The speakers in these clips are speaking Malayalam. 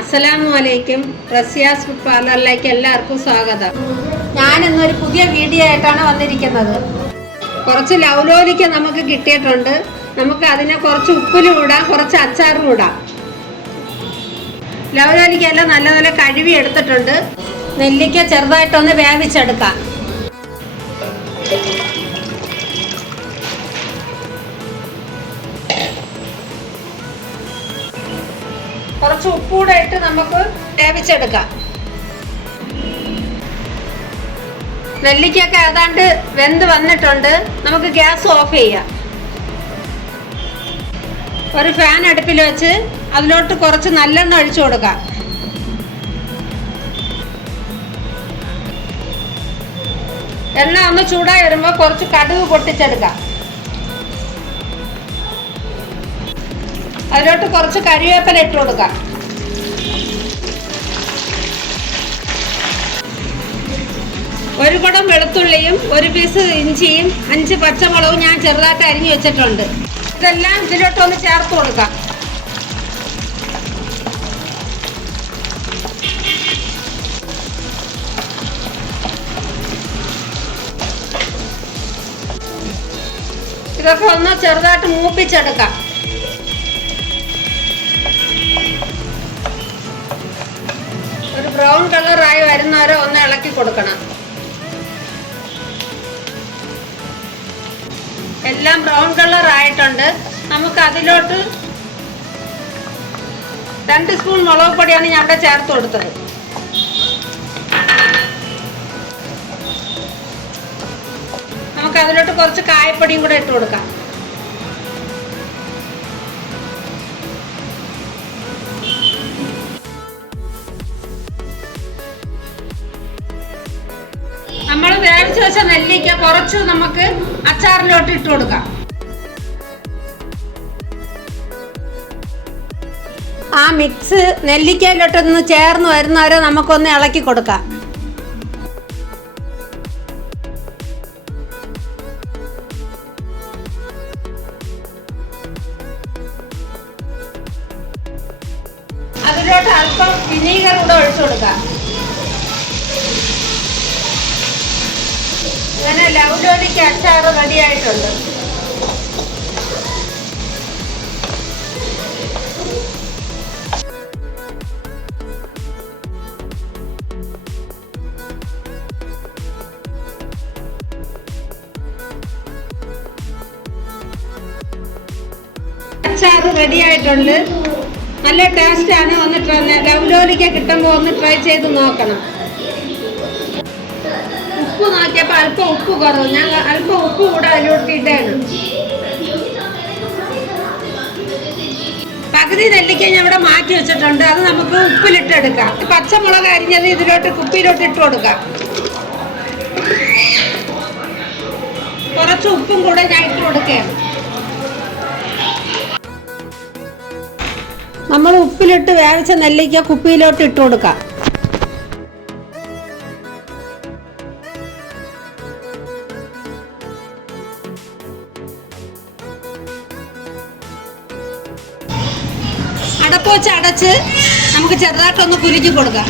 അസ്സലാമു അലൈക്കും റസിയാസ് ഫുഡ് പാർലറിലേക്ക് എല്ലാവർക്കും സ്വാഗതം. ഞാൻ ഇന്നൊരു പുതിയ വീഡിയോ ആയിട്ടാണ് വന്നിരിക്കുന്നത്. കുറച്ച് ലൗലോലിക്ക നമുക്ക് കിട്ടിയിട്ടുണ്ട്. നമുക്ക് അതിനെ കുറച്ച് ഉപ്പിലും ഇടാം കുറച്ച് അച്ചാറും ഇടാം. ലൗലോലിക്ക എല്ലാം നല്ലപോലെ കഴുകി എടുത്തിട്ടുണ്ട്. നെല്ലിക്ക ചെറുതായിട്ടൊന്ന് വേവിച്ചെടുക്കാം. കുറച്ച് ഉപ്പൂടെ ഇട്ട് നമുക്ക് വേവിച്ചെടുക്കാം. നെല്ലിക്കൊക്കെ ഏതാണ്ട് വെന്ത് വന്നിട്ടുണ്ട്. നമുക്ക് ഗ്യാസ് ഓഫ് ചെയ്യാം. ഒരു ഫാൻ അടുപ്പിൽ വെച്ച് അതിലോട്ട് കുറച്ച് നല്ലെണ്ണ ഒഴിച്ചു കൊടുക്കാം. എണ്ണ ഒന്ന് ചൂടായി വരുമ്പോൾ കുറച്ച് കടുക് പൊട്ടിച്ചെടുക്കാം. അതിലോട്ട് കുറച്ച് കരിവേപ്പില ഇട്ട് കൊടുക്കാം. ഒരു കുടം വെളുത്തുള്ളിയും ഒരു പീസ് ഇഞ്ചിയും അഞ്ച് പച്ചമുളകും ഞാൻ ചെറുതായിട്ട് അരിഞ്ഞു വെച്ചിട്ടുണ്ട്. ഇതെല്ലാം ഇതിലോട്ടൊന്ന് ചേർത്ത് കൊടുക്കാം. ഇതൊക്കെ ഒന്ന് ചെറുതായിട്ട് മൂപ്പിച്ചെടുക്കാം. ബ്രൗൺ കളറായി വരുന്നവരെ ഒന്ന് ഇളക്കി കൊടുക്കണം. എല്ലാം ബ്രൗൺ കളർ ആയിട്ടുണ്ട് നമുക്ക് അതിലോട്ട് രണ്ട് സ്പൂൺ മുളക് പൊടിയാണ് ഞാൻ ഇവിടെ ചേർത്ത് കൊടുത്തത്. നമുക്ക് അതിലോട്ട് കുറച്ച് കായപ്പൊടിയും കൂടെ ഇട്ട് കൊടുക്കാം. നമ്മൾ വേവിച്ച് വെച്ച നെല്ലിക്ക കുറച്ച് നമുക്ക് അച്ചാറിലോട്ട് ഇട്ട് കൊടുക്കാം. ആ മിക്സ് നെല്ലിക്കയിലോട്ടൊന്ന് ചേർന്ന് വരുന്നവരെ നമുക്കൊന്ന് ഇളക്കി കൊടുക്കാം. അതിലോട്ട് അല്പം വിനീഗർ കൂടെ ഒഴിച്ചു കൊടുക്കാം. ലൗലോലിക്ക് അച്ചാർ റെഡി ആയിട്ടുണ്ട് അച്ചാർ റെഡി ആയിട്ടുണ്ട് നല്ല ടേസ്റ്റ് ആണ്. ഒന്ന് ലൗലോലിക്ക കിട്ടുമ്പോൾ ഒന്ന് ട്രൈ ചെയ്ത് നോക്കണം. ഉപ്പ് നോക്കിയപ്പോൾ അല്പം ഉപ്പ് കുറവ്. ഞാൻ അല്പം ഉപ്പ് കൂടെ അതിലോട്ട് ഇട്ടാണ്. പകുതി നെല്ലിക്ക ഞാൻ ഇവിടെ മാറ്റി വെച്ചിട്ടുണ്ട്. അത് നമുക്ക് ഉപ്പിലിട്ടെടുക്കാം. പച്ചമുളക് അരിഞ്ഞത് ഇതിലോട്ട് കുപ്പിയിലോട്ട് ഇട്ട് കൊടുക്കാം. കുറച്ച് ഉപ്പും കൂടെ ഞാൻ ഇട്ട് കൊടുക്കുകയാണ്. നമ്മൾ ഉപ്പിലിട്ട് വേവിച്ച നെല്ലിക്ക കുപ്പിയിലോട്ട് ഇട്ട് കൊടുക്കാം. അടപ്പ് വെച്ച് അടച്ച് നമുക്ക് ചെറുതായിട്ടൊന്ന് കുലുക്കി കൊടുക്കാം.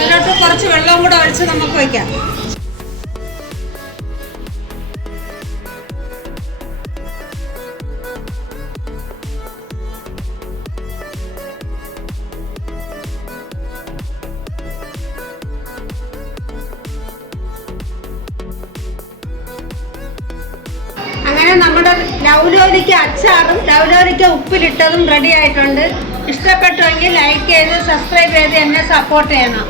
അതിലോട്ട് കുറച്ച് വെള്ളം കൂടെ ഒഴിച്ച് നമുക്ക് വയ്ക്കാം. അങ്ങനെ നമ്മുടെ ലൗലോലിക്ക് അച്ചാറും ലൗലോലിക്ക് ഉപ്പിലിട്ടതും റെഡി ആയിട്ടുണ്ട് ഇഷ്ടപ്പെട്ടുവെങ്കിൽ ലൈക്ക് ചെയ്ത് സബ്സ്ക്രൈബ് ചെയ്ത് എന്നെ സപ്പോർട്ട് ചെയ്യണം.